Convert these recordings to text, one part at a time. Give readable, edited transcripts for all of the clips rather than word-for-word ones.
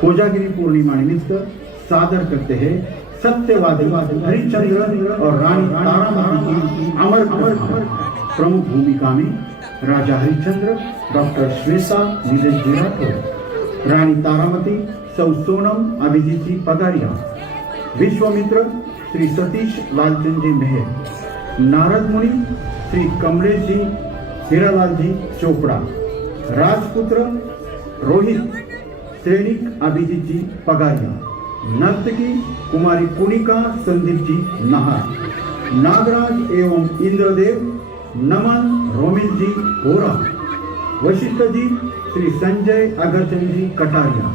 कोजागिरी पूर्णिमा निमित्त सादर करते हैं सत्यवादी हरिश्चंद्र और रानी तारामती की अमर कथा। प्रमुख भूमिका में राजा हरिश्चंद्र डॉक्टर श्वेता नीरज जी राठौर, रानी तारामती सौ सोनम अभिजीत जी पगारिया, विश्वामित्र श्री सतीश लालचंद जी मेहर, नारद मुनि श्री कमलेश जी हीरालाल जी चोपड़ा, राजपुत्र रोहित सैनिक अभिजीत जी पगारिया, नर्तकी कुमारी पुनिका संदीप जी नहार, नागराज एवं इंद्रदेव नमन रोमिल जी बोरा, वशिष्ठ जी श्री संजय अगरचंद जी कटारिया,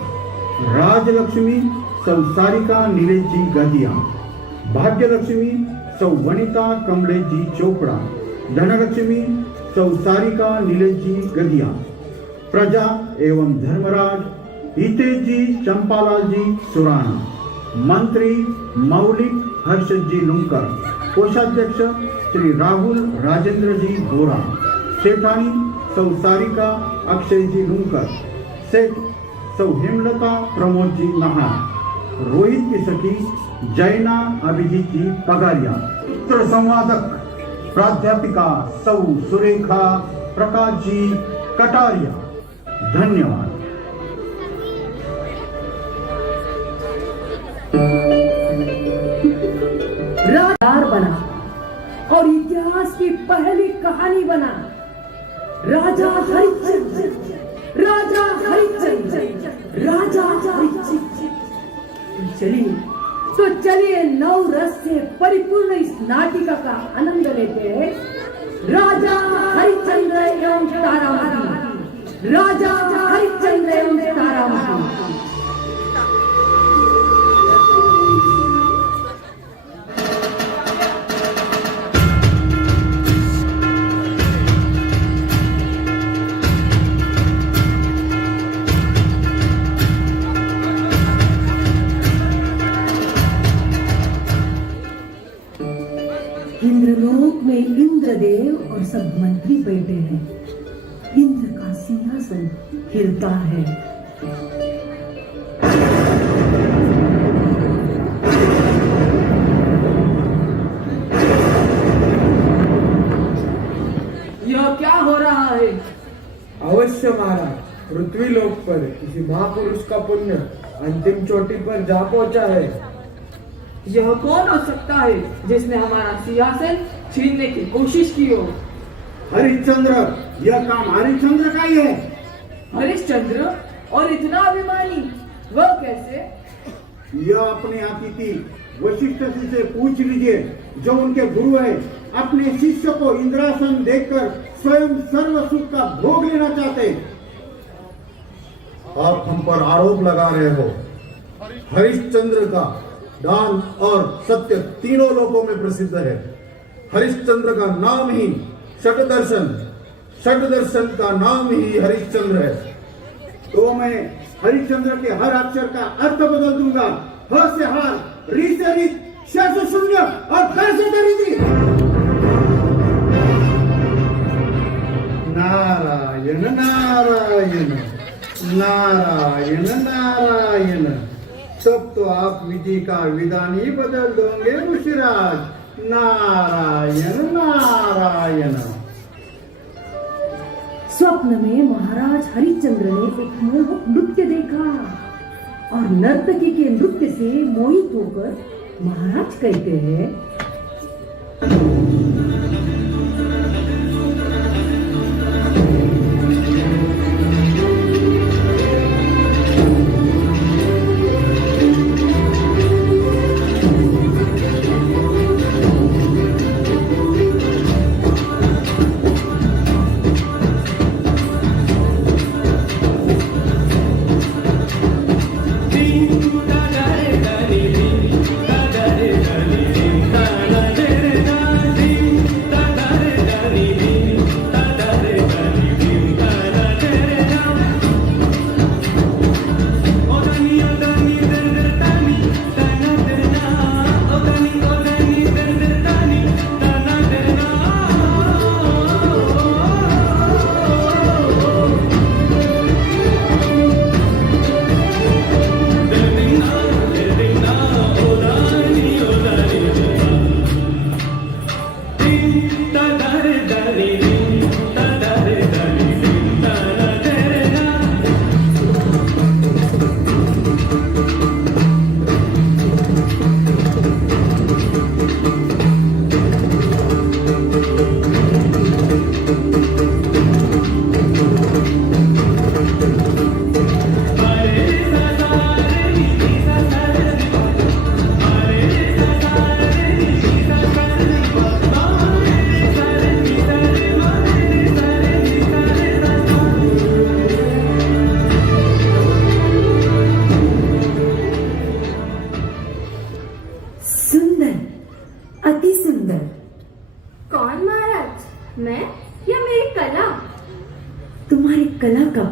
राजलक्ष्मी सौ सारिका नीलेश जी गदिया, भाग्यलक्ष्मी सौ वनिता कमलेश जी चोपड़ा, धनलक्ष्मी सौ सारिका नीलेश जी गदिया, प्रजा एवं धर्मराज हितेश जी चंपालाल जी सुराना, मंत्री मौलिक हर्षद जी लुंकर, कोषाध्यक्ष श्री राहुल राजेंद्र जी बोरा, सेठानी सौ सारिका अक्षय जी लुंकर, सेठ सौ हेमलता प्रमोद जी नहार, रोहित की सखी जैना अभिजीत जी पगारिया, चित्र संवादक प्राध्यापिका सौ सुरेखा प्रकाश जी कटारिया। धन्यवाद। राजदार बना और इतिहास की पहली कहानी बना राजा हरिश्चंद्र, राजा हरिश्चंद्र, राजा हरिश्चंद्र। चलिए नौ रस से परिपूर्ण इस नाटिका का आनंद लेते हैं। राजा हरिश्चंद्र एवं तारामती, राजा हरिश्चंद्र एवं तारामती। इंद्रलोक में इंद्रदेव और सब मंत्री बैठे हैं। इंद्र का सिंहासन हिलता है। यह क्या हो रहा है? अवश्य महाराज, पृथ्वी लोक पर किसी महापुरुष का पुण्य अंतिम चोटी पर जा पहुंचा है। यह कौन हो सकता है जिसने हमारा सिंहासन छीनने की कोशिश की हो? हरिश्चंद्र, यह काम हरिश्चंद्र का ही है। हरिश्चंद्र और इतना अभिमानी, वह कैसे? यह अपने अतिथि वशिष्ठ जी से पूछ लीजिए, जो उनके गुरु है। अपने शिष्य को इंद्रासन देकर स्वयं सर्व सुख का भोग लेना चाहते। आप हम पर आरोप लगा रहे हो। हरिश्चंद्र का दान और सत्य तीनों लोकों में प्रसिद्ध है। हरिश्चंद्र का नाम ही षटदर्शन, षटदर्शन का नाम ही हरिश्चंद्र है। तो मैं हरिश्चंद्र के हर अक्षर का अर्थ बदल दूंगा। ह से हार, री से रित, श से शून्य और ध से दरिद्री। नारायण नारायण नारायण नारायण। तब तो आप विधि का विधान ही बदल दोगे ऋषिराज। नारायण नारायण। स्वप्न में महाराज हरिश्चंद्र ने एक मोहक नृत्य देखा और नर्तकी के नृत्य से मोहित होकर महाराज कहते हैं,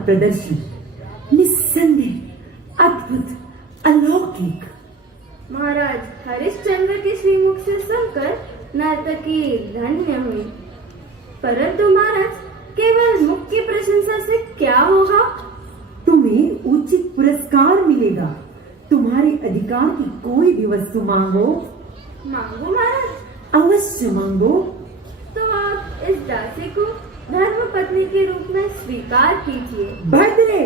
प्रदर्शी, निस्संदेह अद्भुत, अलौकिक। महाराज, हरिश्चंद्र के श्रीमुख से सुनकर नर्तकी धन्य हुई। परंतु महाराज, केवल मुख की प्रशंसा से क्या होगा? तुम्हें उचित पुरस्कार मिलेगा। तुम्हारे अधिकार की कोई भी वस्तु मांगो। मांगो महाराज? अवश्य मांगो। तो आप इस दासी को धर्म पत्नी के रूप में स्वीकार कीजिए। भद्रे,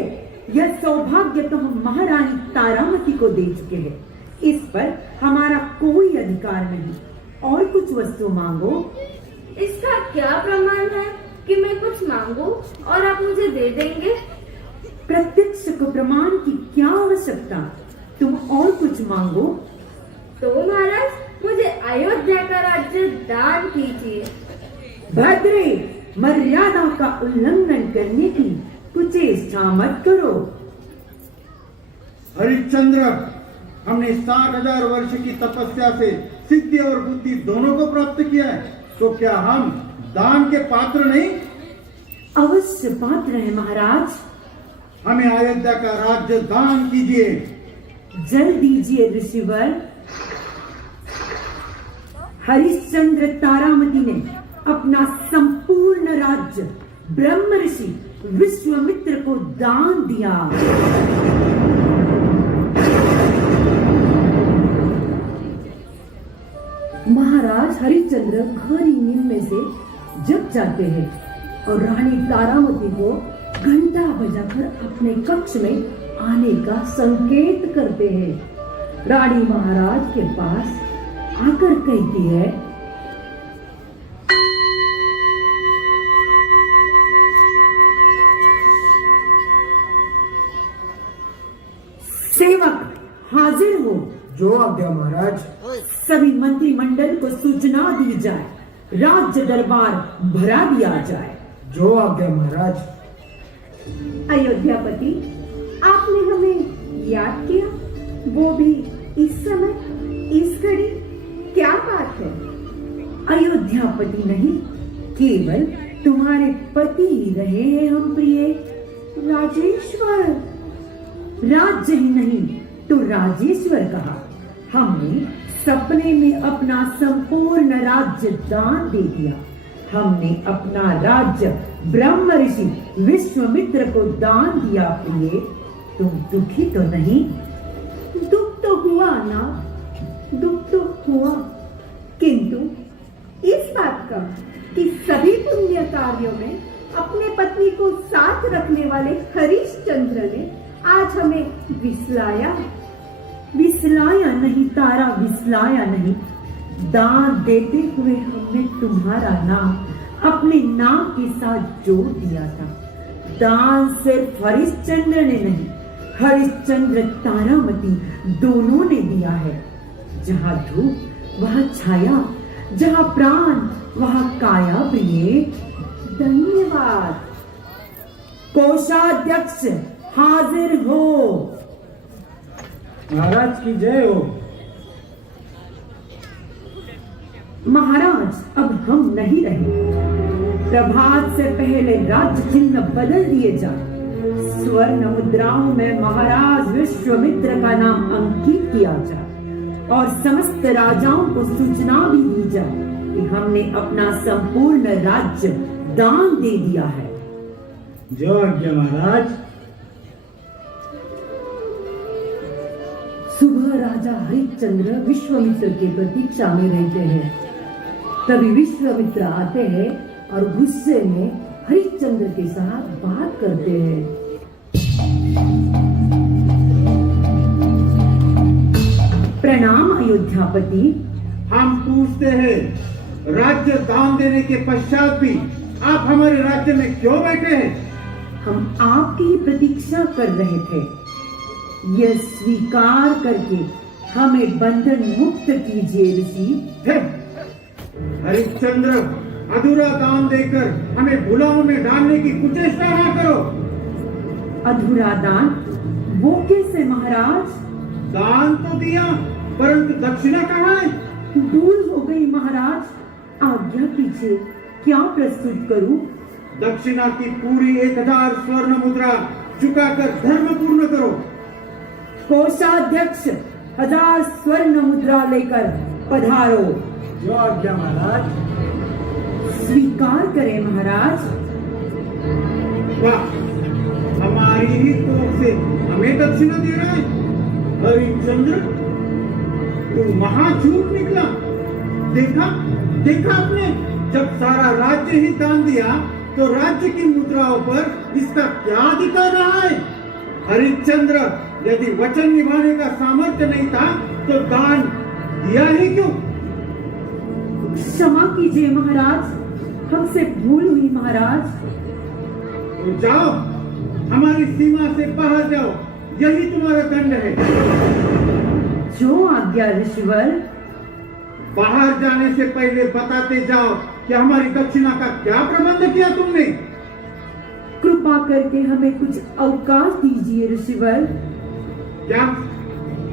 यह सौभाग्य तो हम महारानी तारामती को दे चुके हैं। इस पर हमारा कोई अधिकार नहीं। और कुछ वस्तु मांगो। इसका क्या प्रमाण है कि मैं कुछ मांगू और आप मुझे दे देंगे? प्रत्यक्ष को प्रमाण की क्या आवश्यकता? तुम और कुछ मांगो। तो महाराज, मुझे अयोध्या का राज्य दान कीजिए। भद्रे, मर्यादा का उल्लंघन करने की कुचेष्टा मत करो। हरिश्चंद्र, हमने 60,000 वर्ष की तपस्या से सिद्धि और बुद्धि दोनों को प्राप्त किया है, तो क्या हम दान के पात्र नहीं? अवश्य पात्र है महाराज। हमें अयोध्या का राज्य दान कीजिए। जल दीजिए ऋषिवर। हरिश्चंद्र तारामती ने अपना संपूर्ण राज्य ब्रह्म ऋषि विश्वामित्र को दान दिया। महाराज हरिश्चंद्र घोरी नींद में से जग जाते हैं और रानी तारामती को घंटा बजाकर अपने कक्ष में आने का संकेत करते हैं। रानी महाराज के पास आकर कहती है, सेवक हाजिर हो। जो आज्ञा महाराज। सभी मंत्रिमंडल को सूचना दी जाए, राज्य दरबार भरा दिया जाए। जो आज्ञा महाराज। अयोध्यापति, आपने हमें याद किया, वो भी इस समय, इस घड़ी। क्या बात है? अयोध्यापति नहीं, केवल तुम्हारे पति ही रहे हैं हम प्रिय। राजेश्वर। राज्य ही नहीं तो राजेश्वर कहा। हमने सपने में अपना संपूर्ण राज्य दान दे दिया। हमने अपना राज्य ब्रह्म ऋषि विश्वामित्र को दान दिया प्रिय। तुम दुखी तो नहीं? दुख तो हुआ ना, दुख तो हुआ, किंतु इस बात का कि सभी पुण्य कार्यों में अपने पत्नी को साथ रखने वाले हरिश्चंद्र ने आज हमें विसलाया। विसलाया नहीं तारा, विसलाया नहीं। दान देते हुए हमने तुम्हारा नाम अपने नाम के साथ जोड़ दिया था। दान सिर्फ हरिश्चंद्र ने नहीं, हरिश्चंद्र तारामती दोनों ने दिया है। जहाँ धूप वहाँ छाया, जहाँ प्राण वहाँ काया प्रिय। धन्यवाद। कोषाध्यक्ष हाजिर हो। महाराज की जय हो। महाराज, अब हम नहीं रहे। प्रभात से पहले राज्य चिन्ह बदल दिए जाए। स्वर्ण मुद्राओं में महाराज विश्वामित्र का नाम अंकित किया जाए और समस्त राजाओं को सूचना भी दी जाए कि हमने अपना संपूर्ण राज्य दान दे दिया है। जो आज्ञा महाराज। सुबह राजा हरिश्चंद्र विश्वामित्र की प्रतीक्षा में रहते हैं। तभी विश्वामित्र आते हैं और गुस्से में हरिश्चंद्र के साथ बात करते हैं। प्रणाम अयोध्यापति। हम पूछते हैं, राज्य दान देने के पश्चात भी आप हमारे राज्य में क्यों बैठे हैं? हम आपकी ही प्रतीक्षा कर रहे थे। यह स्वीकार करके हमें बंधन मुक्त कीजिए ऋषि। हरिश्चंद्र, अधूरा दान देकर हमें भुलाओं में डालने की कुचेष्टा ना करो। अधूरा दान? वो कैसे महाराज? दान तो दिया, परंतु दक्षिणा कहाँ है? भूल हो गई महाराज। आज्ञा कीजिए, क्या प्रस्तुत करूं? दक्षिणा की पूरी 1000 स्वर्ण मुद्रा चुकाकर धर्म पूर्ण करो। कोषाध्यक्ष 1000 स्वर्ण मुद्रा लेकर पधारो। जो आज्ञा महाराज। स्वीकार करें महाराज। वाह, हमारी ही तोप से हमें दक्षिणा दे रहा है। हरिश्चंद्र, तू महा झूठ निकला। देखा आपने, जब सारा राज्य ही दान दिया तो राज्य की मुद्राओं पर इसका क्या अधिकार रहा है? हरिश्चंद्र, यदि वचन निभाने का सामर्थ्य नहीं था तो दान दिया ही क्यों? क्षमा कीजिए महाराज, हमसे भूल हुई महाराज। तो जाओ, हमारी सीमा से बाहर जाओ, यही तुम्हारा दंड है। जो आज्ञा ऋषिवर। बाहर जाने से पहले बताते जाओ कि हमारी दक्षिणा का क्या प्रबंध किया तुमने। कृपा करके हमें कुछ अवकाश दीजिए ऋषिवर। क्या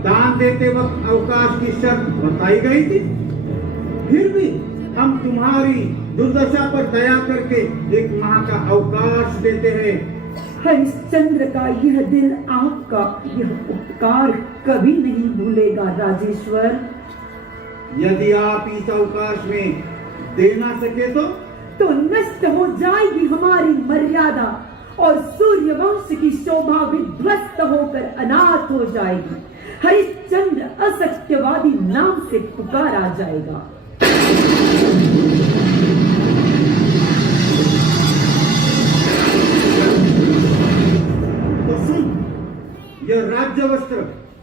दान देते वक्त अवकाश की शर्त बताई गई थी? फिर भी हम तुम्हारी दुर्दशा पर दया करके 1 माह का अवकाश देते हैं। हरिश्चंद्र का यह दिल आपका यह उपकार कभी नहीं भूलेगा राजेश्वर। यदि आप इस अवकाश में दे ना सके तो नष्ट हो जाएगी हमारी मर्यादा और सूर्यवंश की शोभा विध्वस्त होकर अनाथ हो जाएगी। हरिश्चंद्र असत्यवादी नाम से पुकारा जाएगा। तो सुन, यह राज्य वस्त्र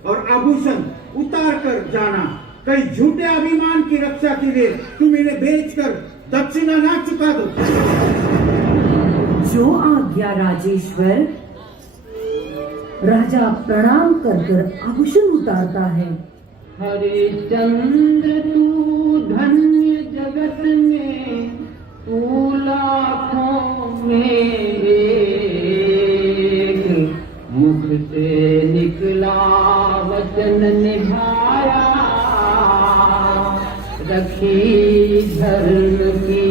और आभूषण उतार कर जाना। कई झूठे अभिमान की रक्षा के लिए तुम इन्हें बेचकर दक्षिणा ना चुका दो। जो आज्ञा राजेश्वर। राजा प्रणाम कर आभूषण उतारता है। हरिश्चंद्र तू धन्य जगत में, तू लाखों में एक। मुख से निकला वचन निभाया, रखी धर्म की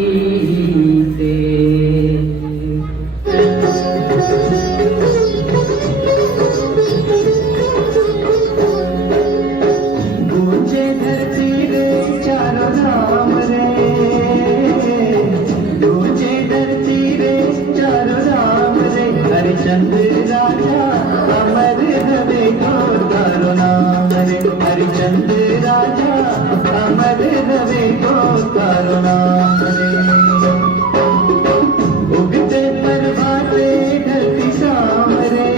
तेज। गूंजे धरती रे चारों धाम रे, गूंजे धरती रे चारों धाम रे। हरिश्चंद्र राजा अमर रवे को तारो नाम रे। हरिश्चंद्र राजा अमर रवे को तारो नाम रे। उगते परवाते ढलती शाम रे,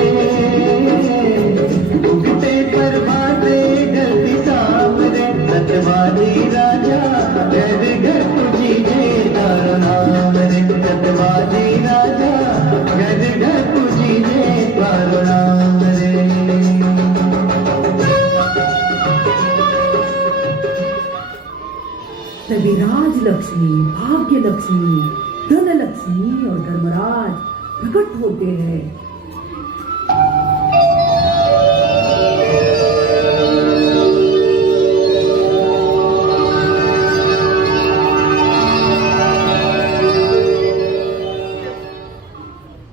उगते परवाते ढलती शाम रे। सत्यवादी राजा घर घर पूजिए तारो नाम रे। सत्यवादी राजा घर घर पूजिए तारो नाम रे। तभी राजलक्ष्मी, भाग्य लक्ष्मी, धन लक्ष्मी और धर्मराज प्रकट होते हैं।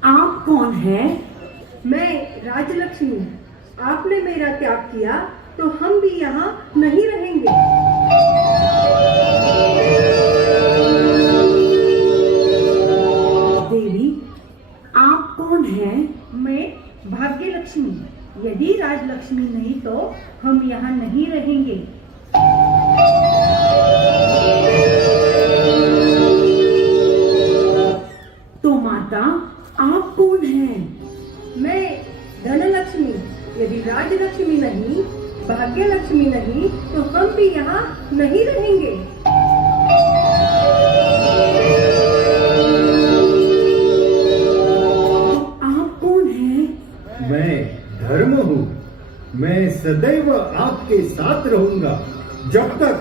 आप कौन हैं? मैं राजलक्ष्मी। आपने मेरा त्याग किया तो हम भी यहाँ नहीं रहेंगे। देवी, आप कौन हैं? मैं भाग्य लक्ष्मी। यदि राजलक्ष्मी नहीं तो हम यहाँ नहीं रहेंगे। तो माता, आप कौन हैं? मैं धनलक्ष्मी। यदि राजलक्ष्मी नहीं, भाग्य लक्ष्मी नहीं तो हम भी यहाँ नहीं रहेंगे। आप कौन हैं? मैं धर्म हूँ। मैं सदैव आपके साथ रहूंगा। जब तक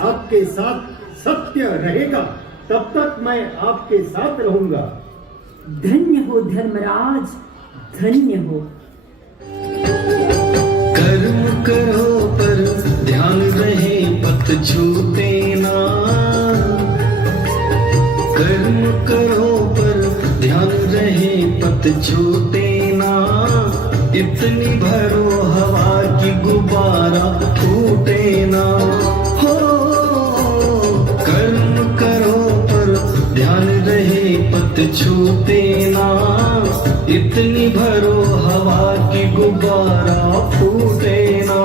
आपके साथ सत्य रहेगा तब तक मैं आपके साथ रहूंगा। धन्य हो धर्मराज, धन्य हो। कर्म करो पर ध्यान रहे पथ छूटे ना। कर्म करो पर छूटे ना, इतनी भरो हवा की गुब्बारा फूटे ना। हो कर्म करो पर ध्यान रहे पत छूटे ना, इतनी भरो हवा की गुब्बारा फूटे ना।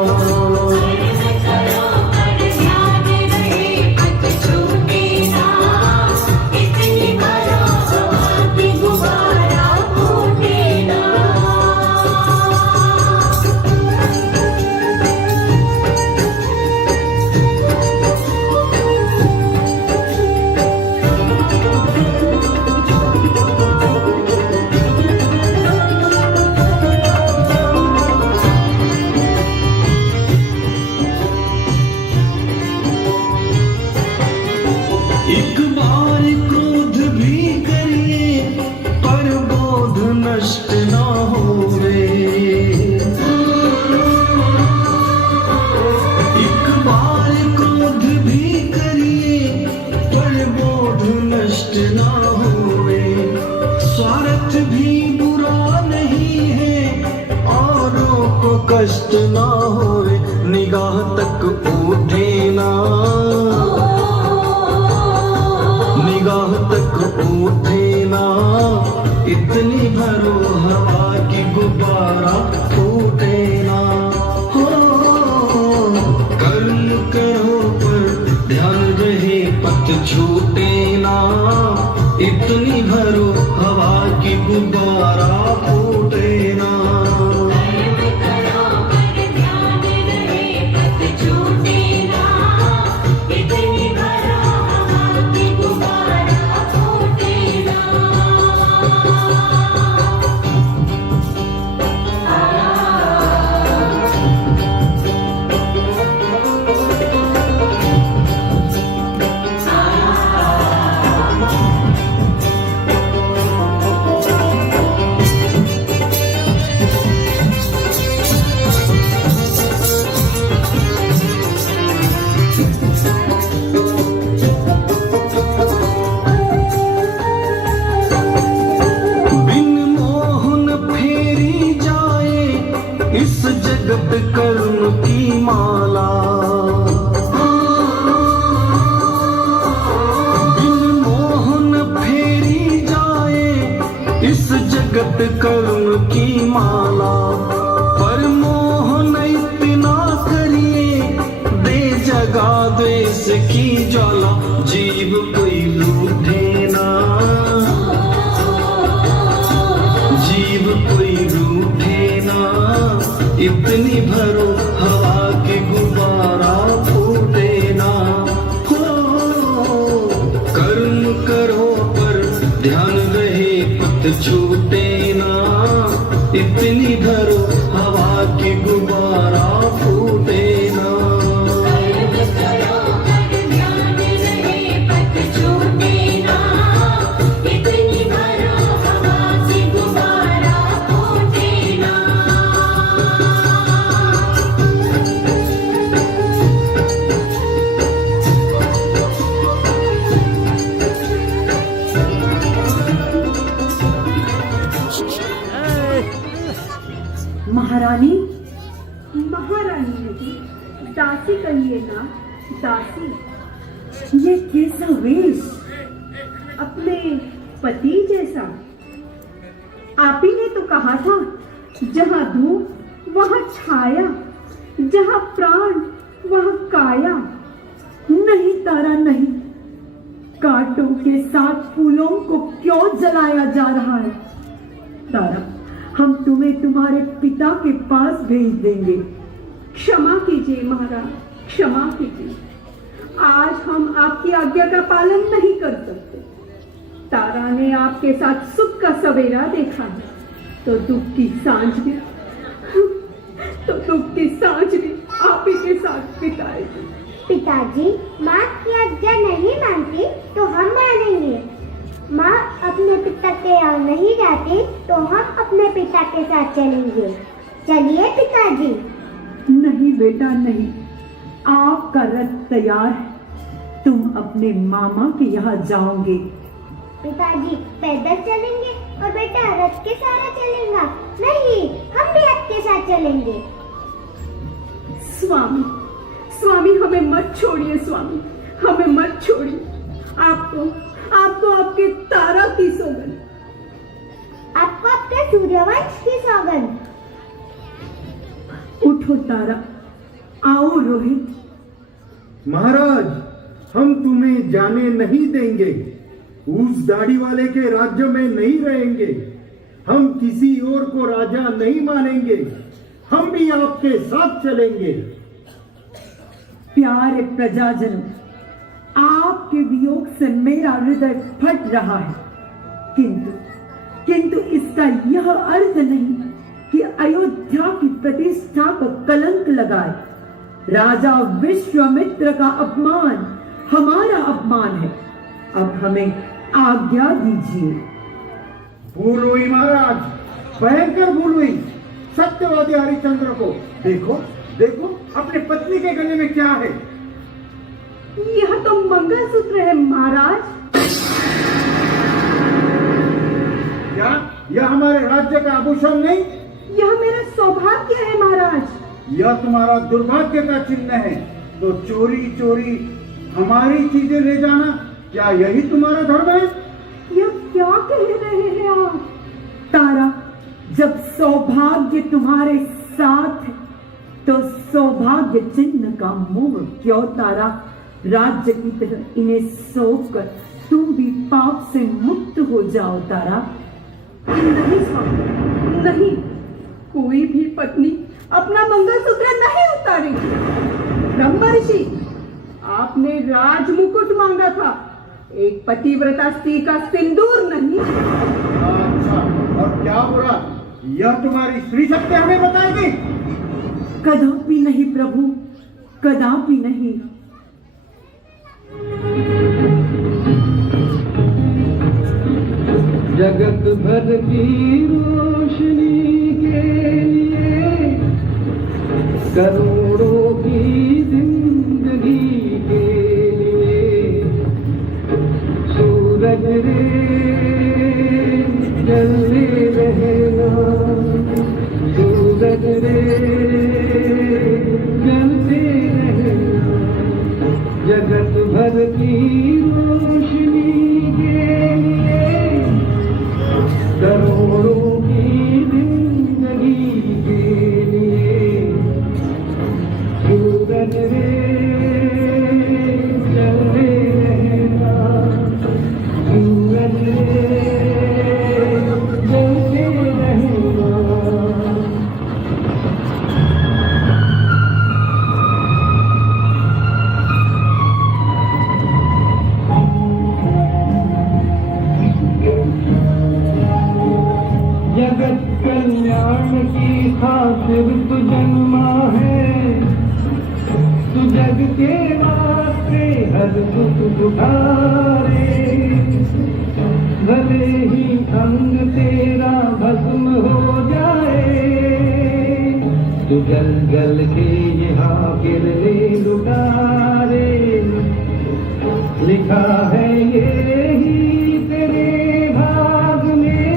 एक बार क्रोध भी करिए पर बोध नष्ट ना होवे। एक बार क्रोध भी करिए पर बोध नष्ट ना होवे। स्वार्थ भी बुरा नहीं है औरों को कष्ट ना होवे। निगाह तक उठे ना, निगाह तक उठे ना, इतनी भरो हवा की गुब्बारा फूटे ना। हो कर्म करो पर ध्यान रहे पत छूटे ना, इतनी भरो हवा की गुब्बारा फूटे ना। इस जगत कर्म की माला, बिन मोहन फेरी जाए इस जगत कर्म की माला। पर मोहन इतना करिए दे जगा द्वेष की ज्वाला। जीव कोई रूठे ना, जीव कोई रूठे ना, इतनी भरो हवा की गुब्बारा फूटे ना। हो कर्म करो पर ध्यान रहे पत छूटे ना, इतनी भरो हवा की गुब्बारा फूटे ना। महारानी, महारानी नहीं, दासी कहिए ना, दासी। ये कैसा वेश? अपने पति जैसा। आप ही ने तो कहा था जहाँ धूप वहाँ छाया, जहाँ प्राण वहाँ काया। नहीं तारा नहीं, कांटों के साथ फूलों को क्यों जलाया जा रहा है? तारा, हम तुम्हें तुम्हारे पिता के पास भेज देंगे। क्षमा कीजिए महाराज, क्षमा कीजिए। आज हम आपकी आज्ञा का पालन नहीं कर सकते। तारा ने आपके साथ सुख का सवेरा देखा है, तो दुख की सांझ भी आप ही के साथ बिताएगी। पिताजी, माँ की आज्ञा नहीं मानती तो हम मानेंगे। माँ अपने पिता के यहाँ नहीं जाती तो हम अपने पिता के साथ चलेंगे। चलिए पिताजी। नहीं बेटा नहीं, आपका रथ तैयार है, तुम अपने मामा के यहाँ जाओगे। पिताजी पैदल चलेंगे और बेटा रथ के साथ चलेगा? नहीं, हम भी आपके साथ चलेंगे। स्वामी, स्वामी हमें मत छोड़िए, स्वामी हमें मत छोड़िए। आपको आपके तारा की सौगंध, आपको आपके सूर्यवंश की सौगंध। उठो तारा, आओ रोहित। महाराज, हम तुम्हें जाने नहीं देंगे। उस दाढ़ी वाले के राज्य में नहीं रहेंगे। हम किसी और को राजा नहीं मानेंगे। हम भी आपके साथ चलेंगे। प्यारे प्रजाजनों, आपके वियोग से मेरा हृदय फट रहा है, किंतु इसका यह अर्थ नहीं कि अयोध्या की प्रतिष्ठा को कलंक लगाए। राजा विश्वामित्र का अपमान हमारा अपमान है। अब हमें आज्ञा दीजिए। भूल हुई महाराज, भयंकर भूल हुई। सत्यवादी हरिश्चंद्र को देखो, देखो अपने पत्नी के गले में क्या है? यह तो मंगलसूत्र है महाराज। क्या यह हमारे राज्य का आभूषण नहीं? यह मेरा सौभाग्य है महाराज। यह तुम्हारा दुर्भाग्य का चिन्ह है। तो चोरी चोरी हमारी चीजें ले जाना, क्या यही तुम्हारा धर्म है? यह क्या कह रहे हैं आप? तारा, जब सौभाग्य तुम्हारे साथ है तो सौभाग्य चिन्ह का मोह क्यों तारा? राज्य की तरह इन्हें सौंप कर तुम भी पाप से मुक्त हो जाओ तारा। नहीं स्वामी, नहीं, कोई भी पत्नी अपना मंगलसूत्र नहीं उतारेगी। ब्रह्मर्षि, आपने राज मुकुट मांगा था, एक पतिव्रता स्त्री का सिंदूर नहीं। अच्छा, और क्या बुरा? यह तुम्हारी स्त्री शक्ति हमें बताएगी? कदापि नहीं प्रभु, कदापि नहीं। जगत भर की रोशनी के लिए, करोड़ों की जिंदगी के लिए, सूरज रे जलते रहना, सूरज रे जलते रहना। जगत भर की रोशनी के लिए, करोड़ों की जिंदगी के लिए, सूरज रे जलते रहना, सूरज रे जलते रहना। जगत कल्याण की खातिर तू जन्मा है, तू जग के वास्ते हर दुख उठारे। भले ही अंग तेरा भस्म हो जाए, तू जल जल के यहाँ गिरने लुटारे। लिखा है ये ही तेरे भाग में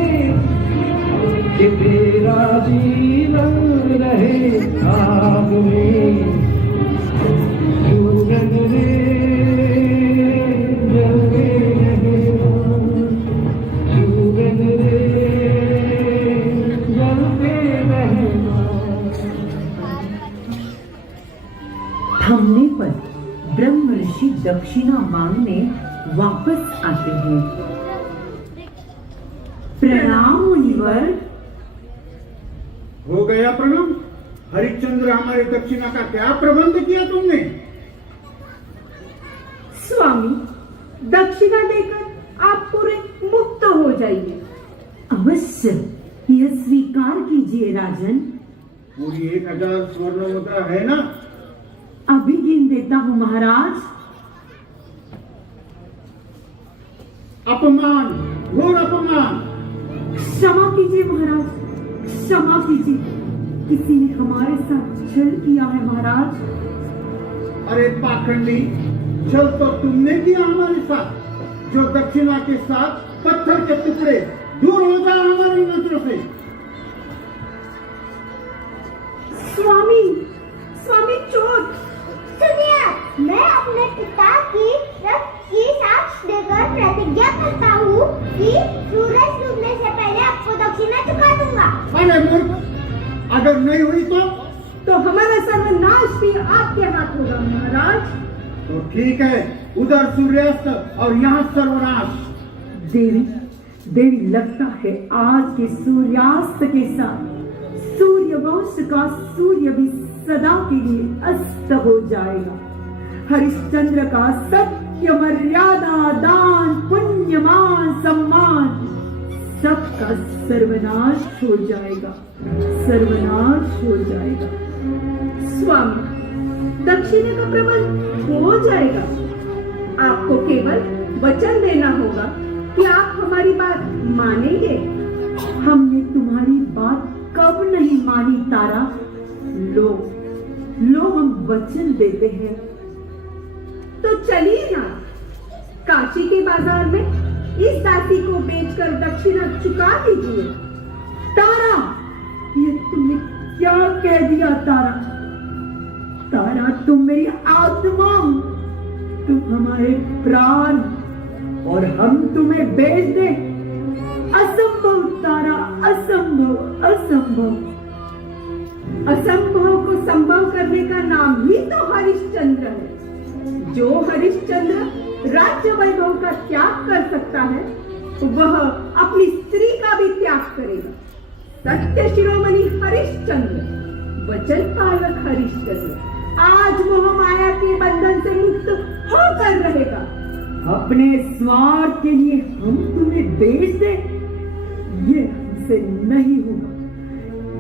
कि तेरा जीवन रहे आग में। सूरज रे जलते रहना, सूरज रे जलते रहना। थमने पर ब्रह्म ऋषि दक्षिणा मांगने वापस आते हैं। प्रणाम मुनिवर। हो गया प्रणाम। हरिश्चंद्र, हमारे दक्षिणा का क्या प्रबंध किया तुमने? स्वामी, दक्षिणा देकर आप पूरे मुक्त हो जाइए। अवश्य, यह स्वीकार कीजिए राजन। पूरी 1000 स्वर्ण मुद्रा है ना? अभी गिन देता हूँ महाराज। अपमान, घोर अपमान। क्षमा कीजिए महाराज, क्षमा कीजिए। किसी ने हमारे साथ छल किया है महाराज। अरे पाखंडी, छल तो तुमने किया हमारे साथ, जो दक्षिणा के साथ पत्थर के टुकड़े दूर हो जाओ हमारी नजरों से। स्वामी, स्वामी चोट। सुनिए, मैं अपने पिता की रक्त की साक्ष देकर प्रतिज्ञा करता हूँ कि सूरज डूबने से पहले आपको दक्षिणा चुका दूंगा। अरे मूर्ख, अगर नहीं हुई तो हमारा सर्वनाश भी आपके हाथ होगा महाराज। तो ठीक है, उधर सूर्यास्त और यहाँ सर्वनाश। देवी, देवी लगता है आज के सूर्यास्त के साथ सूर्यवंश का सूर्य भी सदा के लिए अस्त हो जाएगा। हरिश्चंद्र का सत्य, मर्यादा, दान, पुण्य, मान, सम्मान सबका सर्वनाश हो जाएगा, सर्वनाश हो जाएगा। स्वामी, दक्षिणा का प्रबंध हो जाएगा। आपको केवल वचन देना होगा कि आप हमारी बात मानेंगे। हमने तुम्हारी बात कब नहीं मानी तारा। लो लो, हम वचन देते हैं। तो चलिए ना, काशी के बाजार में इस दासी को बेचकर दक्षिणा चुका दीजिए। तारा, ये तुमने क्या कह दिया तारा? तारा, तुम मेरी आत्मा, तुम हमारे प्राण, और हम तुम्हें बेच दें? असंभव तारा, असंभव, असंभव। असंभव को संभव करने का नाम ही तो हरिश्चंद्र है। जो हरिश्चंद्र राज्य वैभव का त्याग कर सकता है, वह अपनी स्त्री का भी त्याग करेगा। सत्य शिरोमणि हरिश्चंद्र, वचन पालक हरिश्चंद्र आज मोह माया के बंधन से मुक्त होकर रहेगा। अपने स्वार्थ के लिए हम तुम्हें बेच दे, ये हमसे नहीं होगा,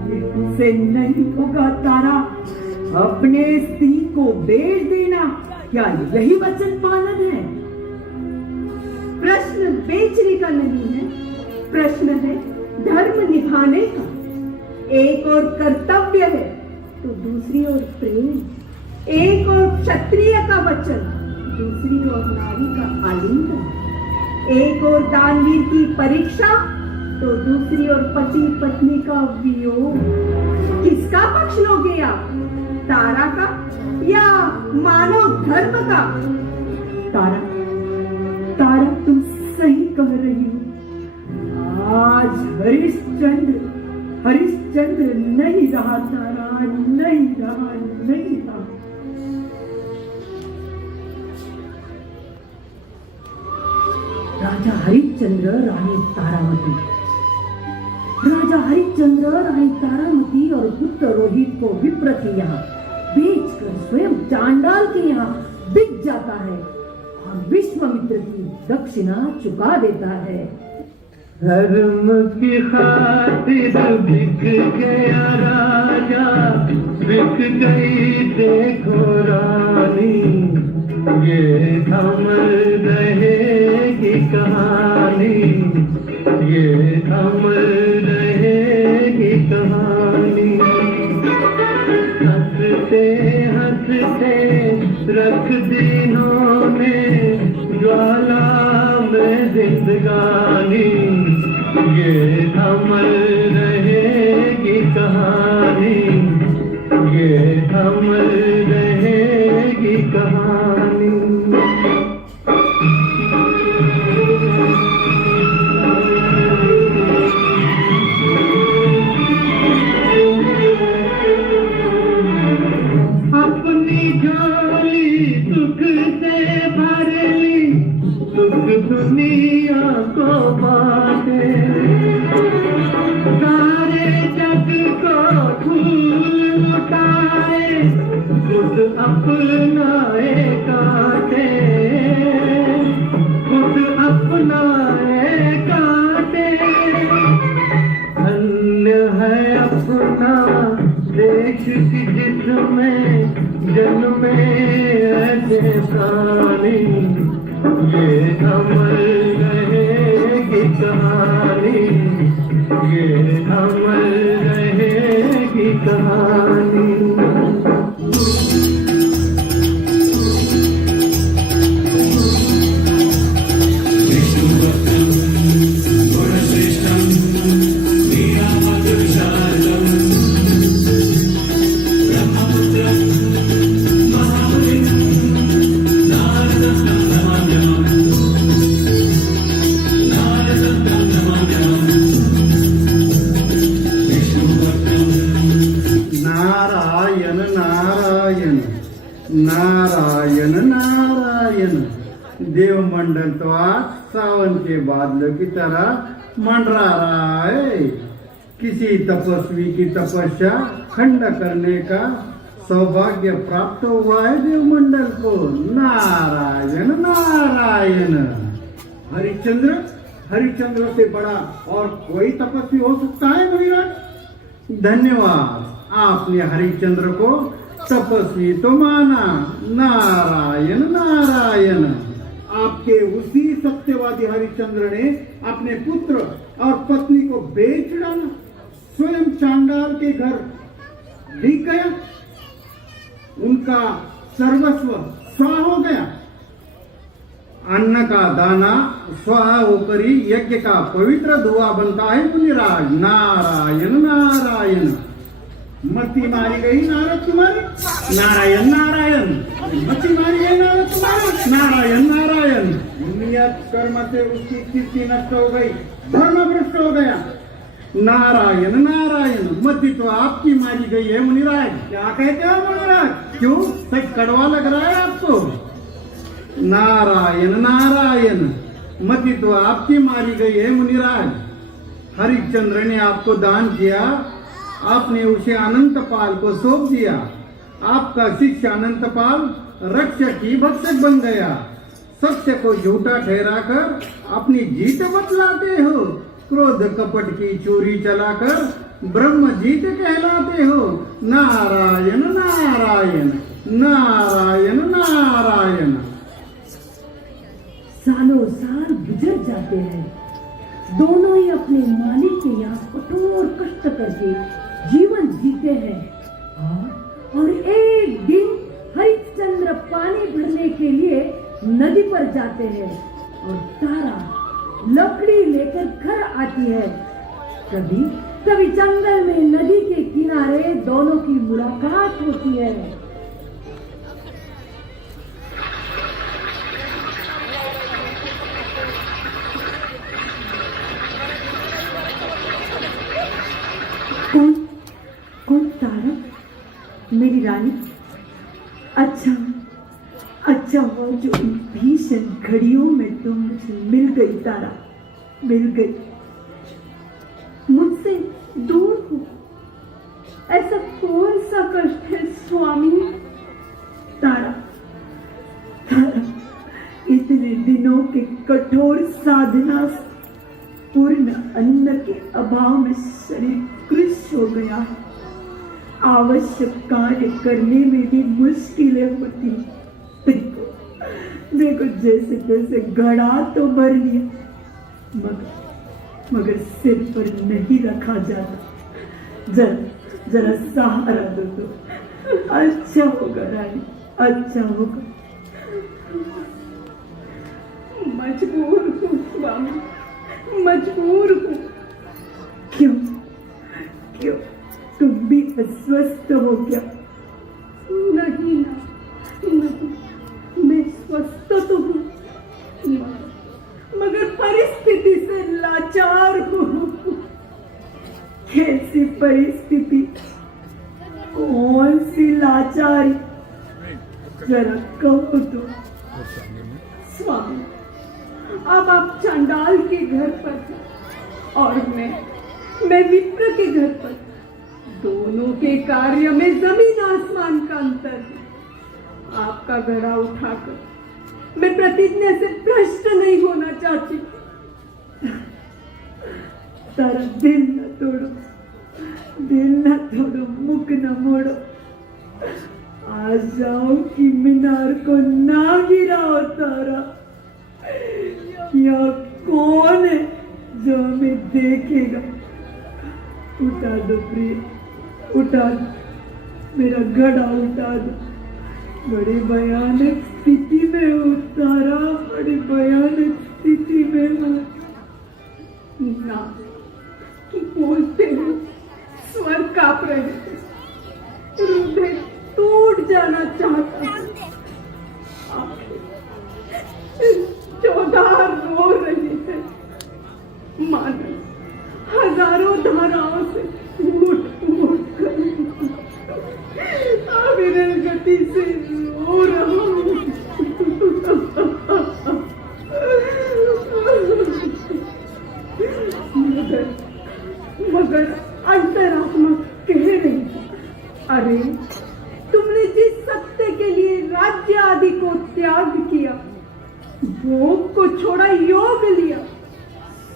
ये हमसे नहीं होगा तारा। अपने स्त्री को बेच देना, क्या यही वचन पालन है? प्रश्न बेचने का नहीं है, प्रश्न है धर्म निभाने का। एक और कर्तव्य है तो दूसरी ओर प्रेम, एक और क्षत्रिय का वचन, दूसरी ओर नारी का आलिंगन, एक और दानवीर की परीक्षा तो दूसरी ओर पति पत्नी का वियोग। किसका पक्ष लोगे आप, तारा का या मानव धर्म का? तारा, तारा, तुम सही कह रही हो। आज हरिश्चंद्र, हरिश्चंद्र नहीं रहा तारा, नहीं रहा, नहीं रहा। राजा हरिश्चंद्र, रानी तारामती। राजा हरिश्चंद्र, रानी तारामती और पुत्र रोहित को विप्र के यहाँ बेचकर स्वयं चांडाल के यहाँ बिक जाता है और विश्वामित्र की दक्षिणा चुका देता है। धर्म की खातिर बिक गया राजा, बिक गई देखो रानी, ये थम रहेगी कहानी, ये थम रहेगी कहानी। हंसते हंसते रख दिनों में ज्वाला में जिंदगानी, ये थम रहेगी कहानी, ये थम रहेगी कहानी। अपनी झोली सुख से भर ली, सुख दुनिया को बांटे, सारे जग को फूल लुटाए, खुद अपनाए काटे, खुद अपनाए काटे। धन्य है अपना देश की जिसमें जन्मे ऐसे प्राणी, ये थम रहेगी कहानी, ये थम रहेगी कहानी। गुणश्रेष्ठ नारायण नारायण नारायण। देवमंडल तो आज सावन के बादलों की तरह मंडरा रहा है। किसी तपस्वी की तपस्या खंड करने का सौभाग्य प्राप्त हुआ है देवमंडल को। नारायण नारायण। हरिश्चंद्र, हरिश्चंद्र से बड़ा और कोई तपस्वी हो सकता है मुनिराज? धन्यवाद, आपने हरिश्चंद्र को तपस्वी तो माना। नारायण नारायण। आपके उसी सत्यवादी हरिश्चंद्र ने अपने पुत्र और पत्नी को बेच डाला, स्वयं चांडाल के घर बिक गया, उनका सर्वस्व स्वाहा हो गया। अन्न का दाना स्वाहा होकर ही यज्ञ का पवित्र धुआं बनता है मुनिराज। नारायण नारायण। मती मारी गई नारद तुम्हारी। नारायण नारायण। मती मारी गई नारद तुम्हारी। नारायण नारायण। नियत कर्म से उसकी कीर्ति नष्ट हो गई, धर्म भ्रष्ट हो गया। नारायण नारायण। मती तो आपकी मारी गई है मुनिराज। क्या कहते हो मुनिराज? क्यों, सच कड़वा लग रहा है आपको? नारायण नारायण। मती तो आपकी मारी गई है मुनिराज। हरिश्चंद्र ने आपको दान किया, आपने उसे अनंतपाल को सौंप दिया। आपका शिष्य अनंतपाल रक्षक ही भक्षक बन गया। सत्य को झूठा ठहराकर अपनी जीत बतलाते हो। क्रोध कपट की चोरी चलाकर ब्रह्म जीत कहलाते हो। नारायण नारायण नारायण नारायण। सालों साल गुजर जाते हैं, दोनों ही अपने मालिक के यहाँ कठोर कष्ट करके जीवन जीते हैं। और एक दिन हरिश्चंद्र पानी भरने के लिए नदी पर जाते हैं और तारा लकड़ी लेकर घर आती है। कभी जंगल में नदी के किनारे दोनों की मुलाकात होती है। कौन तारा? मेरी रानी। अच्छा वो जो भीषण घड़ियों में तुम मुझे मिल गई तारा, मिल गई। मुझसे दूर हो, ऐसा कौन सा कष्ट है स्वामी? तारा, इतने दिनों के कठोर साधना से पूर्ण अन्न के अभाव में शरीर कृश हो गया है। आवश्यक कार्य करने में भी मुश्किलें होती। देखो जैसे तैसे घड़ा तो भर लिया, मगर सिर पर नहीं रखा जाता। जरा सहारा दो तो अच्छा होगा रानी, अच्छा होगा। मजबूर हूँ स्वामी, मजबूर हूँ। क्यों तुम भी अस्वस्थ हो क्या? नहीं, मैं स्वस्थ तो हूँ, मगर परिस्थिति से लाचार हूँ। कैसी परिस्थिति, कौन सी लाचारी, जरा कहो तो। स्वामी, अब आप चांडाल के घर पर हैं और मैं विप्र के घर पर। दोनों के कार्य में जमीन आसमान का अंतर है। आपका घड़ा उठाकर मैं प्रतिज्ञा से भ्रष्ट नहीं होना चाहती। तारा दिल न तोड़ो, मुख न मोड़ो। आ जाओ कि मीनार को ना गिराओ तारा। यह कौन है जो हमें देखेगा? उठा दो प्रिय, उठा दो, मेरा घड़ा उठा दो। बड़ी भयानक स्थिति में हो तारा, बड़ी भयानक स्थिति में हो। ना कि बोलते हो, स्वर कांप रहे, हृदय टूट जाना चाहता है। चौधार रो रही है, मानो हजारों धाराओं से उठ कर बेदर्दी से रो रहा हूँ। मगर अंतरात्मा कह रही थी, अरे तुमने जिस सत्य के लिए राज्य आदि को त्याग किया, भोग को छोड़ा योग लिया,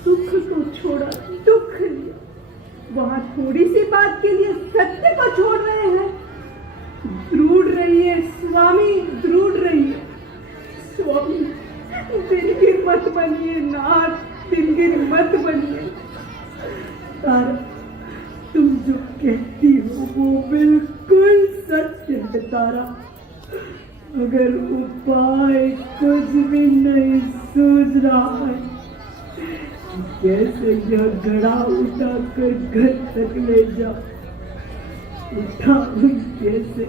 सुख को छोड़ा दुख लिया, वहां थोड़ी सी बात के लिए सत्य को छोड़ रहे हैं। दृढ़ रहिए स्वामी, दृढ़ रहिए स्वामी, दिलगिर मत बनिए नाथ, दिलगिर मत बनिए। तारा, तुम जो कहती हो वो बिल्कुल सत्य है तारा, मगर उपाय कुछ भी नहीं सूझ रहा है। कैसे यह घड़ा उठाकर घर तक ले जाओ, उठाऊं कैसे,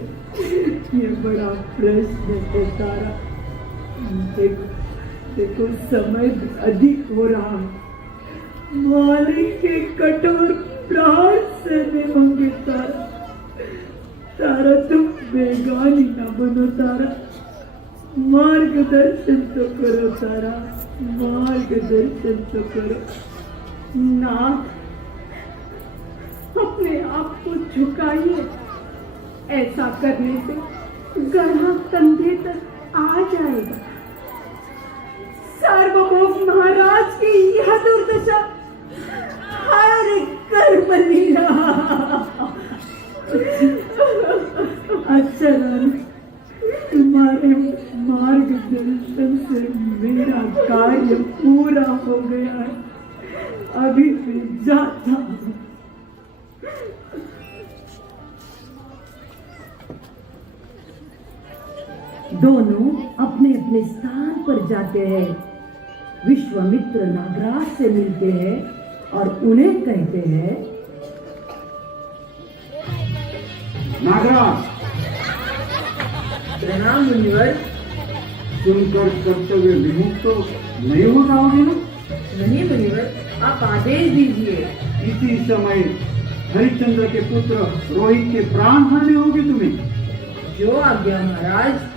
ये बड़ा प्रश्न है तारा। देखो देखो समय अधिक हो रहा है, मालिक के कठोर प्रहार सहने होंगे तारा। तारा तुम बेगानी ना बनो तारा, मार्गदर्शन तो करो तारा, मार्गदर्शन तो करो। नाथ, अपने आप को झुकाइए, ऐसा करने से गढ़ा कंधे तक आ जाएगा। सार्वभौम महाराज की यह दुर्दशा हर कर्म लीला। अच्छा रानी, तुम्हारे मार्गदर्शन से मेरा कार्य पूरा हो गया है, अभी मैं जाता हूँ। दोनों अपने अपने स्थान पर जाते हैं। विश्वामित्र नागराज से मिलते हैं और उन्हें कहते हैं, नागराज, प्रणाम मुनिवर। सुनकर कर्तव्य विमुख तो नहीं हो जाओगे ना? नहीं मुनिवर, आप आदेश दीजिए। इसी समय हरिश्चंद्र के पुत्र रोहित के प्राण हानि होगी तुम्हें। जो आज्ञा महाराज।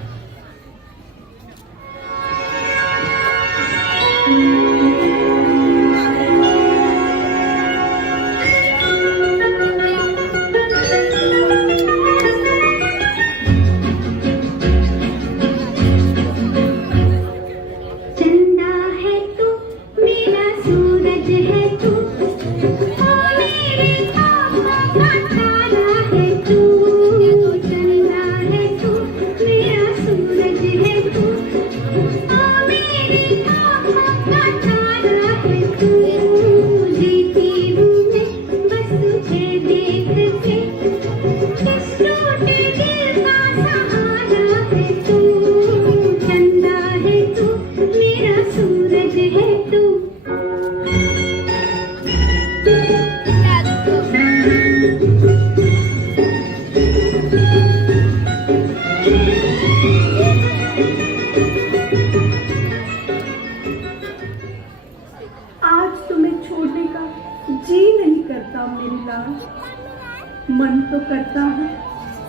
मन तो करता है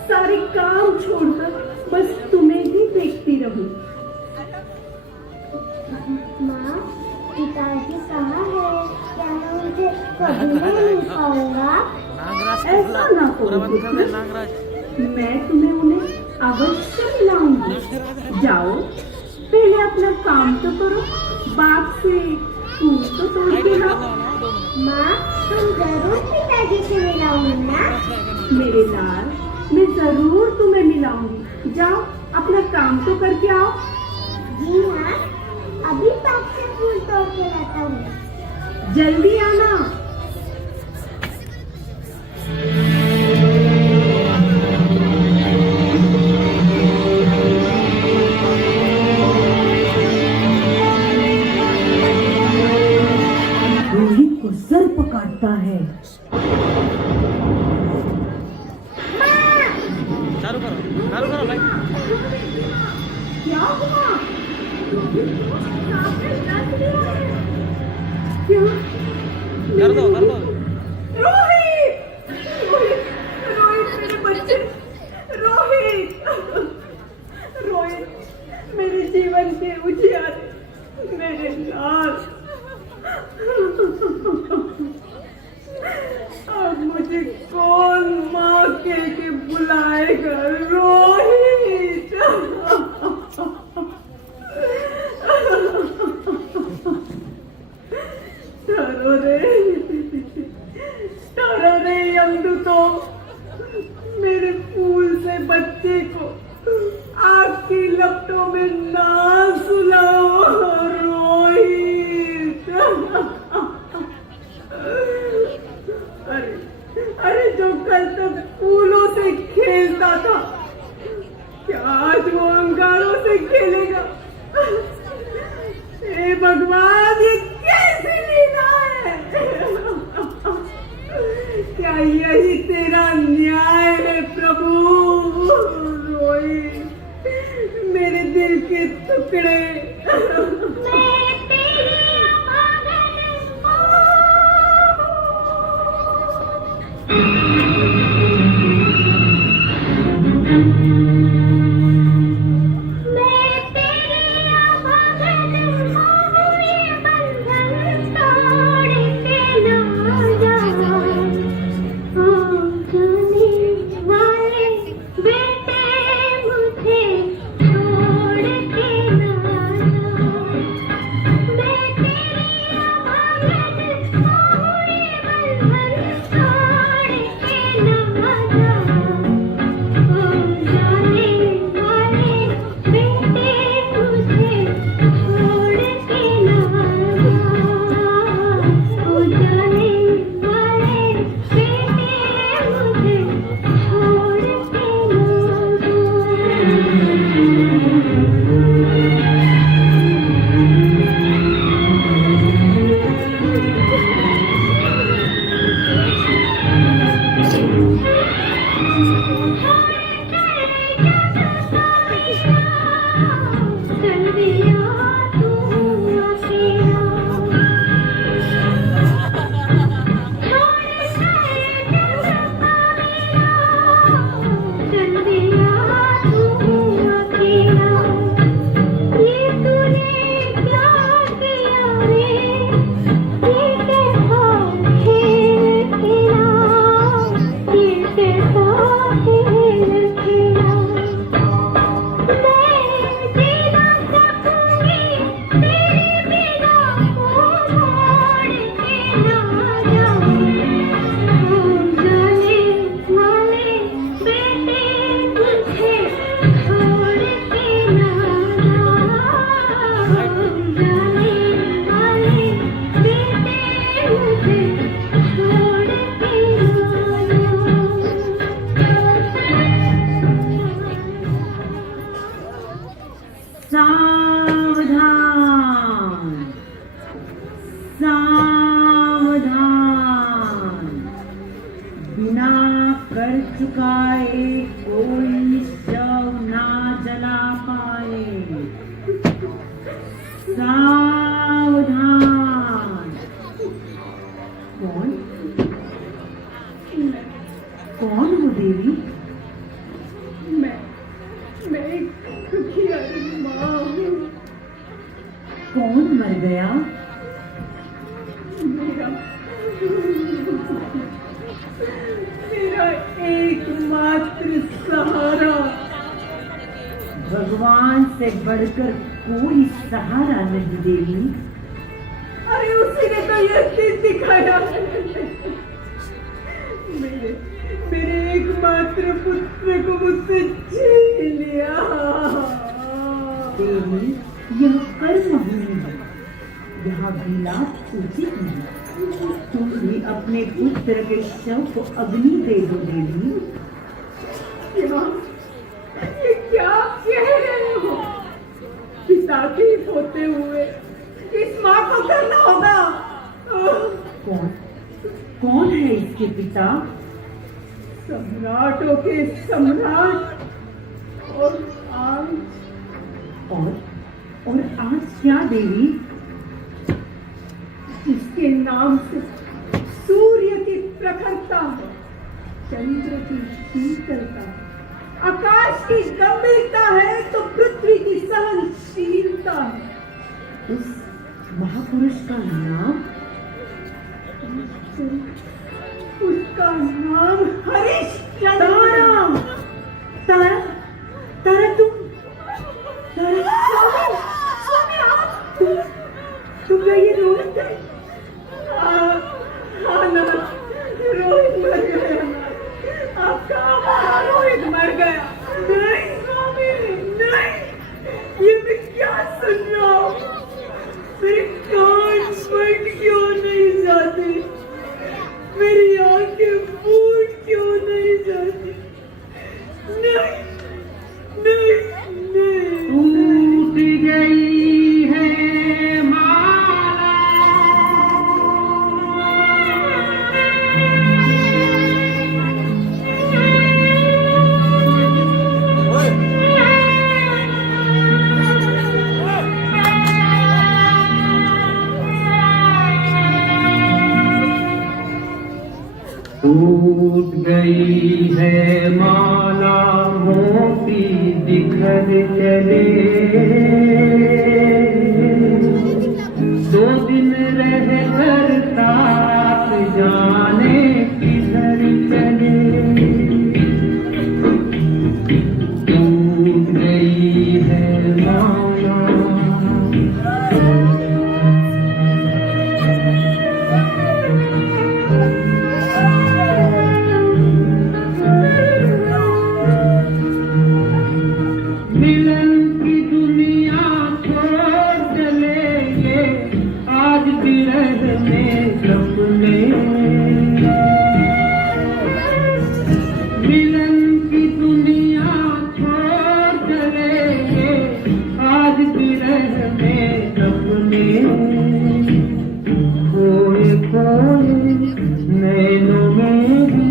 सारे काम छोड़कर बस तुम्हें ही देखती रहूं। माँ, पिताजी कहाँ है? क्या मैं उनसे कभी नहीं मिल पाऊंगा? ऐसा ना करो पुत्र, मैं तुम्हें उन्हें अवश्य मिलाऊंगी। जाओ, पहले अपना काम तो करो, बाग से फूल तो तोड़ के लाओ। माँ, तुम जरूर पिताजी से मिलाऊंगी ना? मेरे लाल, मैं जरूर तुम्हें मिलाऊंगी। जाओ, अपना काम तो करके आओ। जी हाँ, अभी बाग से फूल तोड़ के लाता हूँ। जल्दी आना। रोहित को सर्प काटता है। क्या हुआ? क्या? आपकी लपटों में ना सुलाओ रोहित। अरे जो कल तक फूलों से खेलता था, क्या आज वो अंगारों से खेलेगा? हे भगवान, ये कैसी लीला है? क्या यही तेरा न्याय है प्रभु? रोहित, मेरे दिल के टुकड़े, बिना कर चुकाए कोई शव ना जला पाए। सावधान। कौन कौन हो देवी? मैं एक दुखियारी माँ हूँ। कौन मर गया? मेरा एकमात्र सहारा। भगवान से बढ़कर कोई सहारा नहीं देवी। अरे उसी ने तो यह दिन दिखाया। मेरे एकमात्र पुत्र को मुझसे छीन लिया। देवी, यह कर्म भूमि है, यहाँ विलाप उचित नहीं। तुम भी अपने पुत्र के शव को अग्नि दे दो देवी। ये क्या कह रहे हो? पिता की होते हुए इस माँ को करना होगा। कौन है इसके पिता? सम्राटों के सम्राट और आज क्या देवी? जिसके नाम से सूर्य की प्रखरता, चंद्र की शीतलता, आकाश की गंभीरता है तो पृथ्वी की सहनशीलता है। उस महापुरुष का नाम? उसका नाम हरिश्चंद्र। तारा, तारा तुम ये रोहित है? रोहित मर गया। आपका हमारा रोहित मर गया। नहीं स्वामी, किधर चले 2 दिन रह कर साथ जाने किधर चले टूट गई है माला मिलन की दुनिया छोड़ चलेंगे आज बिरह में सपने मिलन की दुनिया छोड़ चलेंगे आज बिरह में सपने खोए खोए नैनों में भी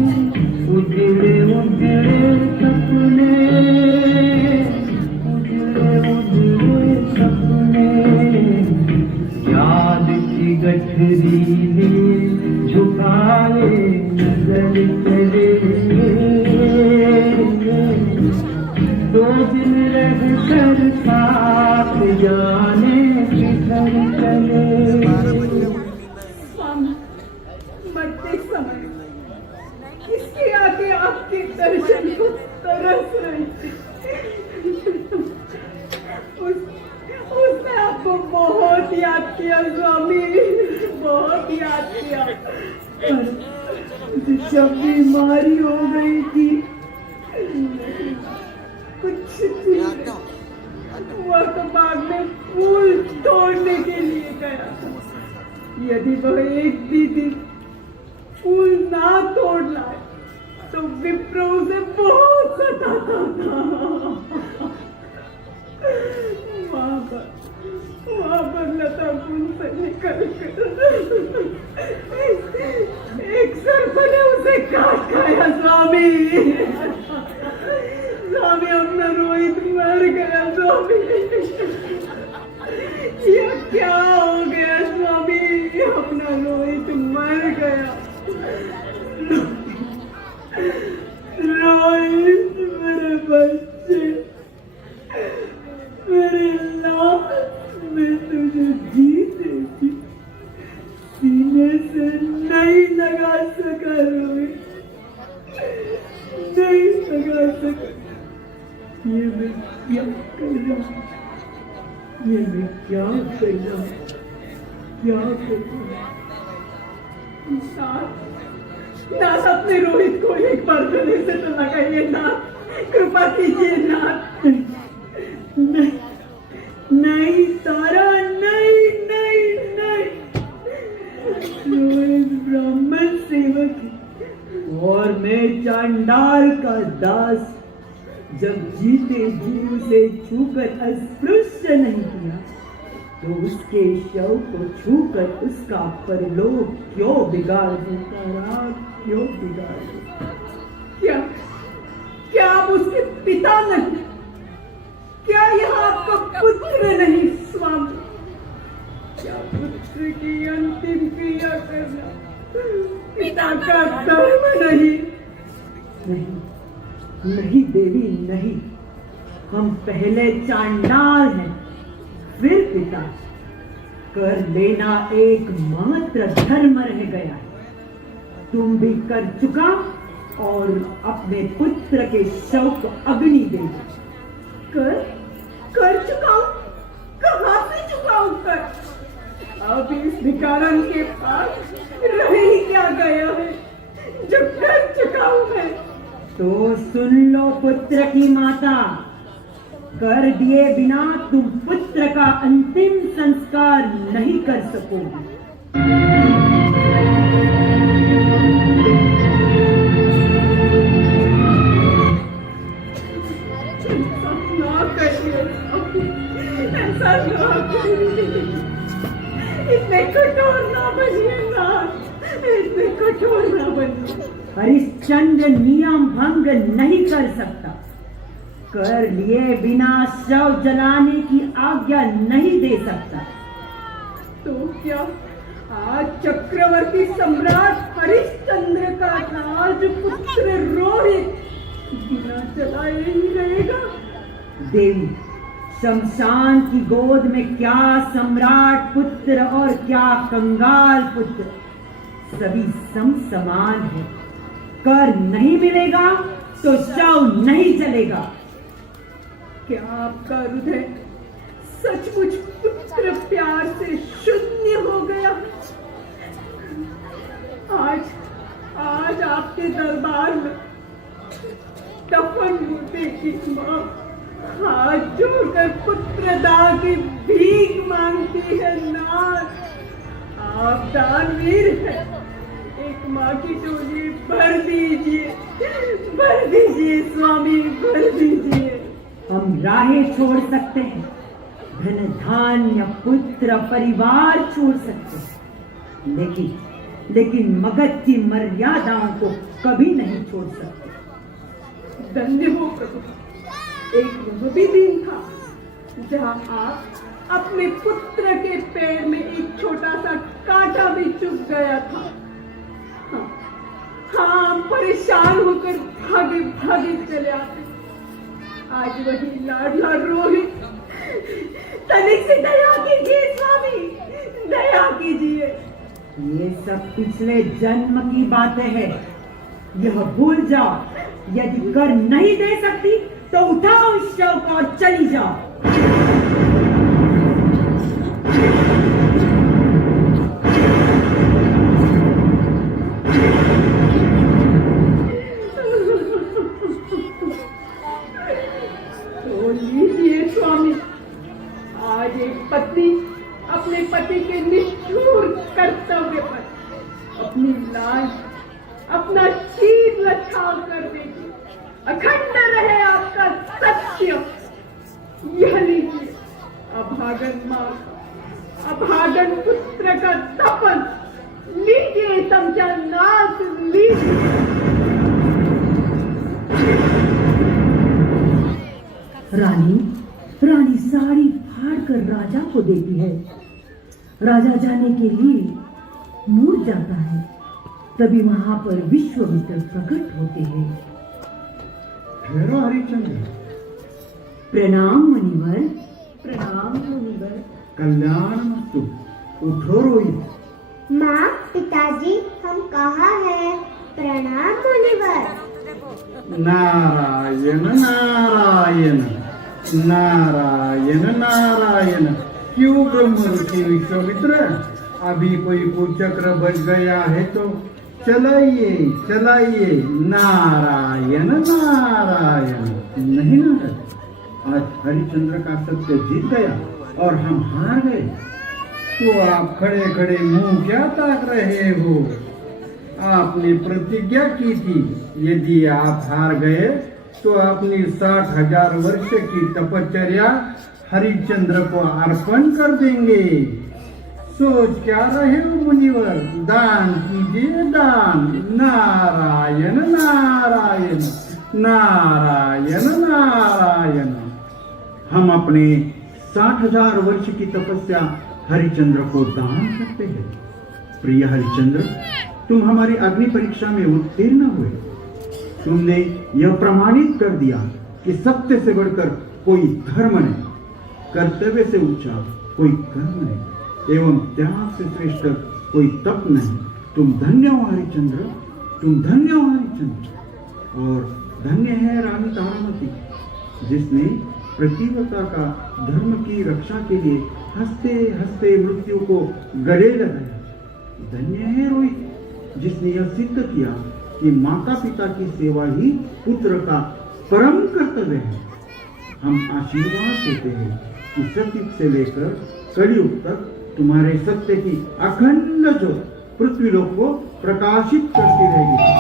उजड़े उजड़े सपने याद की गठरी झुकाए नजर चले 2 दिन रह कर साथ जाने किधर चले स्वामी, मरते समय किसके आगे आपके दर्शन को तरस रही थी उसने आपको बहुत याद किया स्वामी, बहुत याद किया। पर जब बीमारी हो गई थी कुछ वह तो बाग में फूल तोड़ने के लिए गया। यदि वह एक भी दिन फूल ना तोड़ लाए तो विप्र उसे बहुत सताता था। वहाँ पर लता कुंड से निकल कर एक सर्प ने उसे काट खाया स्वामी। स्वामी अपना रोहित मर गया स्वामी। ये क्या हो गया स्वामी, अपना रोहित मर गया। रोहित मेरे बच्चे, मेरे लाल, मैं तुझे जीते जी सीने से नहीं लगा सका रोहित, नहीं लगा सका। ये मैं क्या कर रहा हूँ, ये मैं क्या कर रहा हूँ, क्या कर रहा हूँ। नाथ अपने रोहित को एक बार गले से तो लगाइए नाथ, कृपा कीजिए नाथ। नहीं नहीं तारा, नहीं नहीं नहीं, रोहित ब्राह्मण सेवक है और मैं चांडाल का दास। जब जीते जी उसे छूकर अस्पृश्य नहीं किया तो उसके शव को छूकर उसका परलोक क्यों बिगाड़ देता, क्यों बिगाड़ देता। क्या क्या आप उसके पिता नहीं, क्या यह आपका पुत्र नहीं स्वामी? क्या पुत्र की अंतिम क्रिया करना पिता का धर्म नहीं? नहीं नहीं देवी नहीं, हम पहले चांडाल हैं फिर पिता। कर लेना एक मात्र धर्म रह गया है, तुम भी कर चुका और अपने पुत्र के शव को अग्नि दे दो। कर चुकाऊं? कहाँ से चुकाऊं कर? अब इस भिखारन के पास रह ही क्या गया है जो कर चुकाऊं मैं? तो सुन लो पुत्र की माता, कर दिए बिना तुम पुत्र का अंतिम संस्कार नहीं कर सकोगे। ऐसा ना करिए, इतने कठोर ना बनिए नाथ, इतने कठोर ना बनिए। हरिश्चंद्र नियम भंग नहीं कर सकता, कर लिए बिना शव जलाने की आज्ञा नहीं दे सकता। तो क्या आज चक्रवर्ती सम्राट हरिश्चंद्र का राजपुत्र रोहित बिना जलाए ही रहेगा? देवी, शमशान की गोद में क्या सम्राट पुत्र और क्या कंगाल पुत्र, सभी सम समान है। कर नहीं मिलेगा तो शव नहीं चलेगा। क्या आपका हृदय सचमुच पुत्र प्यार से शून्य हो गया? आज आपके दरबार में दफन मुर्दे की मां हाथ जोड़कर पुत्रदा की भीख मांगती है। नाथ, आप दानवीर हैं, एक माँ की डोली भर दीजिए स्वामी, भर दीजिए। हम राहें छोड़ सकते हैं, धन धान्य पुत्र परिवार छोड़ सकते हैं, लेकिन मगध की मर्यादाओं को कभी नहीं छोड़ सकते। धन्य हो प्रभु, एक वह भी दिन था जहाँ आप अपने पुत्र के पैर में एक छोटा सा कांटा भी चुभ गया था। हाँ, परेशान होकर भागे चले आते। आज वही लाडला रोहित, तनिक से दया कीजिए स्वामी, दया कीजिए। ये सब पिछले जन्म की बातें हैं, यह भूल जाओ। यदि कर नहीं दे सकती तो उठाओ इस शव को और चली जाओ। तो लीजिए स्वामी, आज एक पत्नी अपने पति के निष्ठुर कर्तव्य पर अपनी लाज, अपना शीर लछाव कर देगी। अखंड रहे आपका सत्य। यह लीजिए अभागन मां, अभागन पुत्र का दफन लीजिए, समझा नाथ, लीजिए। रानी साड़ी फाड़ कर राजा को देती है। राजा जाने के लिए मुड़ जाता है, तभी वहां पर विश्वामित्र प्रकट होते हैं। ठहरो हरिश्चंद्र। प्रणाम मुनिवर, प्रणाम मुनिवर। कल्याणमस्तु। उठो रोहित। माँ, पिताजी, हम कहाँ हैं? प्रणाम मुनिवर। नारायण नारायण नारायण नारायण। क्यों ब्रह्म ऋषि विश्वामित्र, अभी कोई कुचक्र बच गया है तो चलाइए चलाइए। नारायण नारायण। नहीं नारद, आज हरिश्चंद्र का सत्य जीत गया और हम हार गए, तो आप खड़े खड़े मुंह क्या ताक रहे हो? आपने प्रतिज्ञा की थी, यदि आप हार गए तो अपनी 60,000 वर्ष की तपश्चर्या हरिश्चंद्र को अर्पण कर देंगे। सोच क्या रहे हो मुनिवर? दान कीजिए दान। नारायण नारायण नारायण नारायण। हम अपने 60,000 वर्ष की तपस्या हरिश्चंद्र को दान करते हैं। प्रिय हरिश्चंद्र, तुम हमारी अग्नि परीक्षा में उत्तीर्ण हुए। तुमने यह प्रमाणित कर दिया कि सत्य से बढ़कर कोई धर्म नहीं, कर्तव्य से ऊंचा कोई कर्म नहीं, एवं त्याग से श्रेष्ठ कोई तप नहीं। तुम धन्य हो हरिश्चंद्र, तुम धन्य हो हरिश्चंद्र। और धन्य है रानी तारामती, जिसने प्रतिव्रता का धर्म की रक्षा के लिए हंसते हंसते मृत्यु को गले लगाया। धन्य है रोहित, जिसने यह सिद्ध किया कि माता पिता की सेवा ही पुत्र का परम कर्तव्य है। हम आशीर्वाद देते हैं कि सतयुग से लेकर कलयुग तक तुम्हारे सत्य की अखंड ज्योत पृथ्वीलोक को प्रकाशित करती रहेगी।